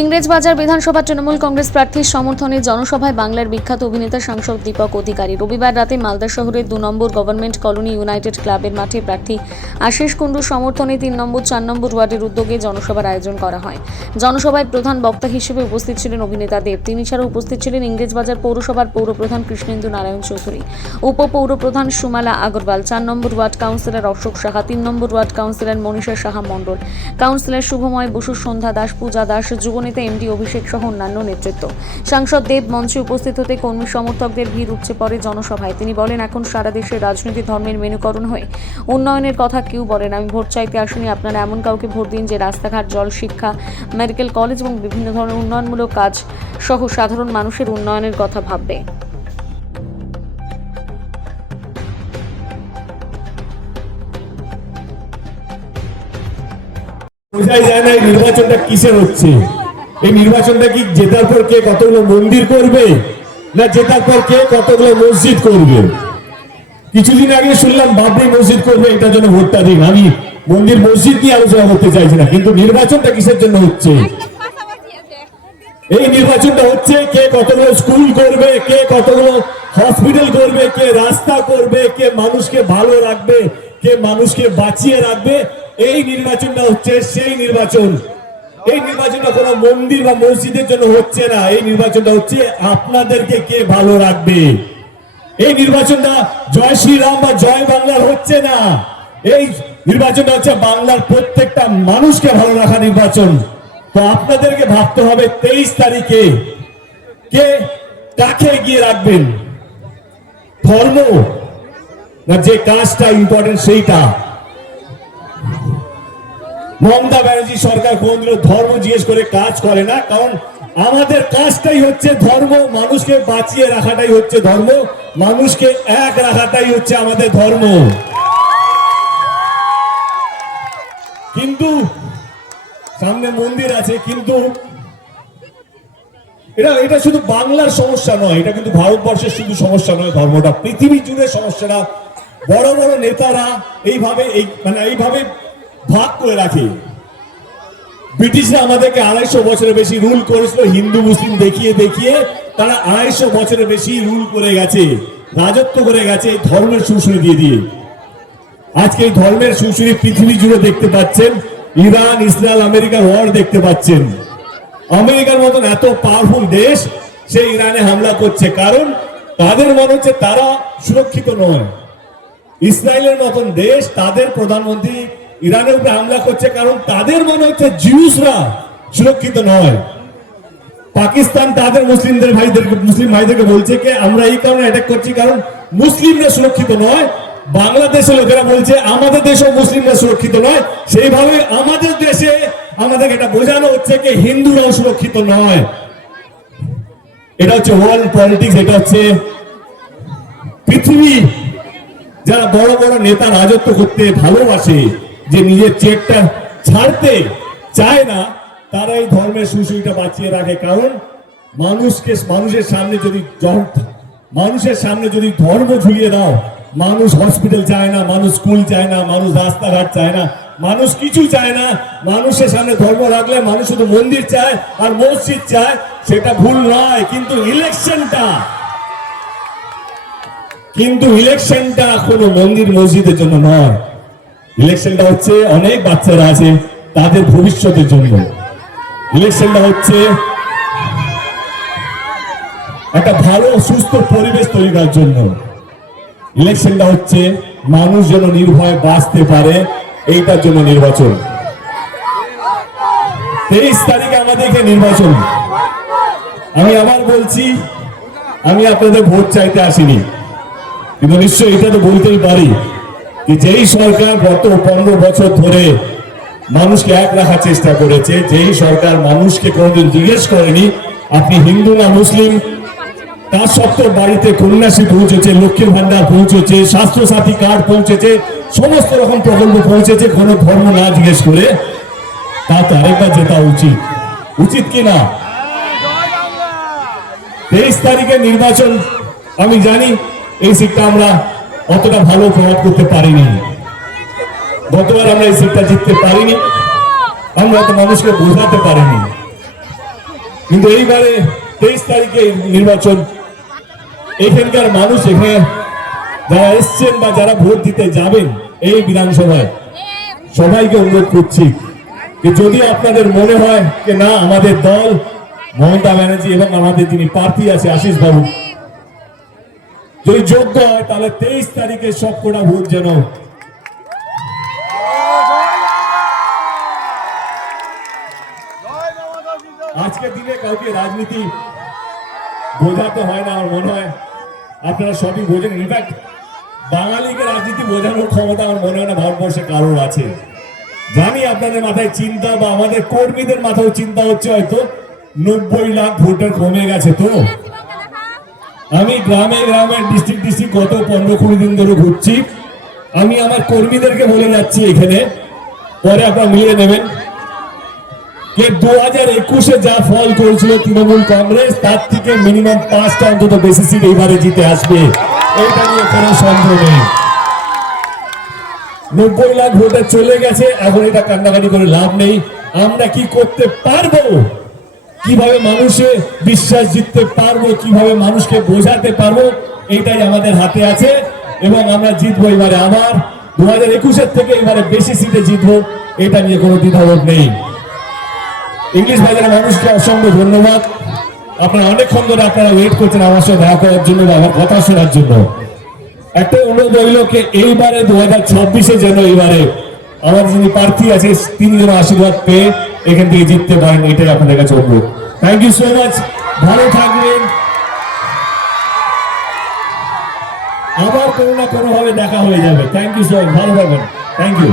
ইংরেজবাজার বিধানসভা তৃণমূল কংগ্রেস প্রার্থীর সমর্থনে জনসভায় বাংলার বিখ্যাত অভিনেতা সাংসদ দীপক অধিকারী রবিবার রাতে মালদা শহরের 2 নম্বর গভর্নমেন্ট কলোনি ইউনাইটেড ক্লাবের মাঠে প্রার্থী আশিস কুণ্ডুর সমর্থনে 3 নম্বর 4 নম্বর ওয়ার্ডের উদ্যোগে জনসভার আয়োজন করা হয়। জনসভায় প্রধান বক্তা হিসেবে উপস্থিত ছিলেন অভিনেতা দেব। তিনি ছাড়াও উপস্থিত ছিলেন ইংরেজবাজার পৌরসভার পৌরপ্রধান কৃষ্ণেন্দু নারায়ণ চৌধুরী, উপপৌরপ্রধান সুমালা আগরওয়াল, 4 নম্বর ওয়ার্ড কাউন্সিলর অশোক সাহা, 3 নম্বর ওয়ার্ড কাউন্সিলর মনীষা সাহা মণ্ডল, কাউন্সিলর শুভময় বসু, সন্ধ্যা দাস, পূজা দাস, যুবনেতা এমডি অভিষেক সহ অন্যান্য নেতৃত্ব। সাংসদ দেব মঞ্চে উপস্থিত হতে কর্মী সমর্থকদের ভিড় উপচে পড়ে জনসভায়। তিনি বলেন, এখন সারা দেশে রাজনীতি ধর্মের মেনুকরণ হয়ে উন্নয়নের কথা কেউ বলেন। আমি ভোট চাইতে আসিনি, আপনারা এমন কাউকে ভোট দিন যে রাস্তাঘাট, জল, শিক্ষা, মেডিকেল কলেজ এবং বিভিন্ন ধরনের উন্নয়নমূলক কাজ সহ সাধারণ মানুষের উন্নয়নের কথা ভাববে। বোঝাই যায় না এই নির্বাচনটা কিসের হচ্ছে। এই নির্বাচনটা কি জেতার পর কে কতগুলো মন্দির করবে, না জেতার পর কে কতগুলো মসজিদ করবে? কিছুদিন আগে শুনলাম বাবরি মসজিদ করবে, এটার জন্য ভোটটা দিন। আমি মন্দির মসজিদ নিয়ে আলোচনা করতে চাইছি না, কিন্তু নির্বাচনটা কিসের জন্য হচ্ছে? এই নির্বাচনটা হচ্ছে কে কতগুলো স্কুল করবে, কে কতগুলো হসপিটাল করবে, কে রাস্তা করবে, কে মানুষকে ভালো রাখবে, কে মানুষকে বাঁচিয়ে রাখবে। এই নির্বাচনটা হচ্ছে সেই নির্বাচন। এই নির্বাচনটা কোনো মন্দির বা মসজিদের জন্য হচ্ছে না। এই নির্বাচনটা হচ্ছে আপনাদেরকে কে ভালো রাখবে। এই নির্বাচনটা জয় শ্রীরাম বা জয় বাংলার হচ্ছে না। এই নির্বাচনটা হচ্ছে বাংলার প্রত্যেকটা মানুষকে ভালো রাখা নির্বাচন। তো আপনাদেরকে ভাবতে হবে 23 তারিখে কে কাকে এগিয়ে রাখবেন, ধর্ম না যে কাজটা ইম্পর্টেন্ট সেইটা। মমতা ব্যানার্জি সরকার কোনদিনও ধর্ম জিজ্ঞেস করে কাজ করে না, কারণ আমাদের কাজটাই হচ্ছে ধর্ম। মানুষকে বাঁচিয়ে রাখাটাই হচ্ছে ধর্ম, মানুষকে এক রাখাটাই হচ্ছে আমাদের ধর্ম। কিন্তু সামনে মন্দির আছে, কিন্তু এটা শুধু বাংলার সমস্যা নয়, এটা কিন্তু ভারতবর্ষের শুধু সমস্যা নয়। ধর্মটা পৃথিবী জুড়ে সমস্যাটা। বড় বড় নেতারা এইভাবে ভাগ করে রাখে। ব্রিটিশরা আমাদেরকে 250 বছরের বেশি রুল করেছিল, হিন্দু মুসলিম দেখিয়ে দেখিয়ে তারা 250 বছরের বেশি রুল করে গেছে, রাজত্ব করে গেছে এই ধর্মের সুশুরি দিয়ে দিয়ে। আজকে এই ধর্মের সুশুরি পৃথিবী জুড়ে দেখতে পাচ্ছেন। ইরান, ইসরায়েল, আমেরিকার ওয়ার দেখতে পাচ্ছেন। আমেরিকার মতন এত পাওয়ারফুল দেশ সে ইরানে হামলা করছে, কারণ তাদের মনে হচ্ছে তারা সুরক্ষিত নয়। ইসরায়েলের মতন দেশ, তাদের প্রধানমন্ত্রী ইরানের উপরে হামলা করছে, কারণ তাদের মনে হচ্ছে জিউসরা সুরক্ষিত নয়। পাকিস্তান তাদের মুসলিম ভাইদেরকে বলছে যে আমরা এই কারণে অ্যাটাক করছি কারণ মুসলিমরা সুরক্ষিত নয়। বাংলাদেশের লোকেরা বলছে আমাদের দেশেও মুসলিমরা সুরক্ষিত নয়। সেইভাবে আমাদের দেশে আমাদেরকে এটা বোঝানো হচ্ছে যে হিন্দুরাও সুরক্ষিত নয়। এটা হচ্ছে ওয়ার্ল্ড পলিটিক্স। এটা হচ্ছে পৃথিবী। যারা বড় বড় নেতা রাজত্ব করতে ভালোবাসে, যে নিজের চেকটা ছাড়তে চায় না, তারা এই ধর্মের সুশুরিটা বাঁচিয়ে রাখে। কারণ মানুষের সামনে যদি ধর্ম ঝুলিয়ে দাও, মানুষ হসপিটাল চায় না, মানুষ স্কুল চায় না, মানুষ রাস্তাঘাট চায় না, মানুষ কিছু চায় না। মানুষের সামনে ধর্ম রাখলে মানুষ শুধু মন্দির চায় আর মসজিদ চায়, সেটা ভুল নয়। কিন্তু ইলেকশনটা কোনো মন্দির মসজিদের জন্য নয়। ইলেকশনটা হচ্ছে অনেক বাচ্চারা আছে তাদের ভবিষ্যতের জন্য। ইলেকশনটা হচ্ছে একটা ভালো সুস্থ পরিবেশ তৈরি করার জন্য। ইলেকশনটা হচ্ছে মানুষ যেন নির্ভয়ে বাঁচতে পারে, এইটার জন্য নির্বাচন। 23 তারিখে আমাদেরকে নির্বাচন। আমি আবার বলছি, আমি আপনাদের ভোট চাইতে আসিনি, কিন্তু নিশ্চয়ই এটা তো বলতেই পারি যে যেই সরকার গত 15 বছর ধরে মানুষকে এক রাখার চেষ্টা করেছে, যেই সরকার মানুষকে কোনোদিন জিজ্ঞেস করেনি আপনি হিন্দু না মুসলিম, তার সত্ত্বেও বাড়িতে কন্যাশ্রী পৌঁছেছে, লক্ষ্মীর ভান্ডার পৌঁছেছে, স্বাস্থ্যসাথী কার্ড পৌঁছেছে, সমস্ত রকম প্রকল্প পৌঁছেছে কোনো ধর্ম না জিজ্ঞেস করে, তা তো আরেকবার জেতা উচিত কিনা? 23 তারিখের নির্বাচন, আমি জানি এই সিটটা আমরা অতটা ভালো প্রভাব করতে পারিনি। গতবার আমরা এই সিটটা জিততে পারিনি, আমরা তো মানুষকে বোঝাতে পারিনি। কিন্তু এইবারে 23 তারিখে নির্বাচন, এখানকার মানুষ, এখানে যারা এসছেন বা যারা ভোট দিতে যাবেন এই বিধানসভায়, সবাইকে অনুরোধ করছি যে যদি আপনাদের মনে হয় যে না আমাদের দল মমতা ব্যানার্জি এবং আমাদের যিনি প্রার্থী আছে আশিস বাবু যদি যোগ্য হয়, তাহলে 23 তারিখে সবকটা ভোট যেন আজকের দিনে কাউকে রাজনীতি বোঝাতে হয় না। আমার মনে হয় আপনারা সবই বোঝেন। ইনফ্যাক্ট বাঙালিকে রাজনীতি বোঝানোর ক্ষমতা আমার মনে হয় না ভারতবর্ষে কারোর আছে। জানি আপনাদের মাথায় চিন্তা বা আমাদের কর্মীদের মাথায় চিন্তা হচ্ছে হয়তো 90 লাখ ভোটার কমে গেছে। তো আমি গ্রামে গ্রামে ডিস্ট্রিক্ট গত 15-20 দিন ধরে ঘুরছি। আমি আমার কর্মীদেরকে বলে যাচ্ছি এখানে, পরে আপনারা মিলিয়ে নেবেন, যে 2021-এ যা ফল করেছিল তৃণমূল কংগ্রেস, তার থেকে মিনিমাম 5টা অন্তত বেশি সিট এইবারে জিতে আসবে। এটা নিয়ে কোনো সন্দেহ নেই। 90 লাখ ভোটার চলে গেছে, এখন এটা কান্নাকাটি করে লাভ নেই। আমরা কি করতে পারবো, কিভাবে মানুষের বিশ্বাস জিততে পারবো, কিভাবে মানুষকে বোঝাতে পারবো, এটাই আমাদের হাতে আছে এবং আমরা জিতবো এবারে। আবার 2021-এর থেকে এবারে বেশি সিটে জিতবো, এটা নিয়ে কোনো দ্বিধাবোধ নেই। ইংলিশ বাজারের মানুষকে অসংখ্য ধন্যবাদ। আপনারা অনেকক্ষণ ধরে আপনারা ওয়েট করছেন আমার সাথে দেখা করার জন্য বা আমার কথা শোনার জন্য। একটা অনুরোধ রইল কে এইবারে 2026-এ যেন এইবারে আমার যিনি প্রার্থী আছে তিনি যেন আশীর্বাদ পেয়ে এখান থেকে জিততে পারেন, এটাই আপনাদের কাছে অনুরোধ। থ্যাংক ইউ সো মাচ, ভালো থাকবেন। আবার কোনো না কোনো ভাবে দেখা হয়ে যাবে। থ্যাংক ইউ সো মাচ, ভালো থাকবেন। Thank you.